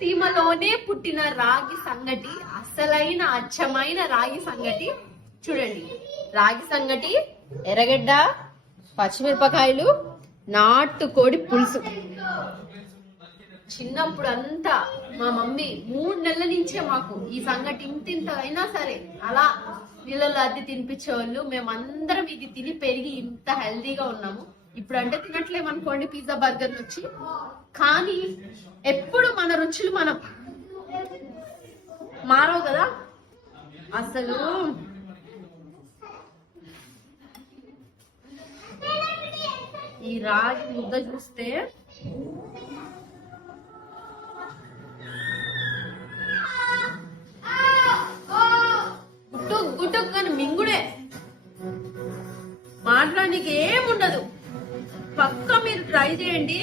సీమలోనే పుట్టిన రాగి సంగటి అసలైన అచ్చమైన రాగి సంగటి. చూడండి రాగి సంగటి ఎర్రగడ్డ పచ్చిమిరపకాయలు నాటుకోడి పులుసు. చిన్నప్పుడు అంతా మా మమ్మీ మూడు నెలల నుంచే మాకు ఈ సంగటి ఇంత అయినా సరే అలా నీళ్ళలో అద్దె తినిపించేవాళ్ళు. మేమందరం ఇది తిని పెరిగి ఇంత హెల్దీగా ఉన్నాము. ఇప్పుడు అంటే తినట్లేమనుకోండి పిజ్జా బర్గర్ వచ్చి కానీ ఎప్పుడు మన రుచులు మనం. మారవు కదా? అసలు. ఈ రాగి ముద్ద చూస్తే గుట్టుక్ గుట్టుక్ అని మింగుడే. మాట్లాడడానికి ఏముండదు పక్క మీరు ట్రై చేయండి.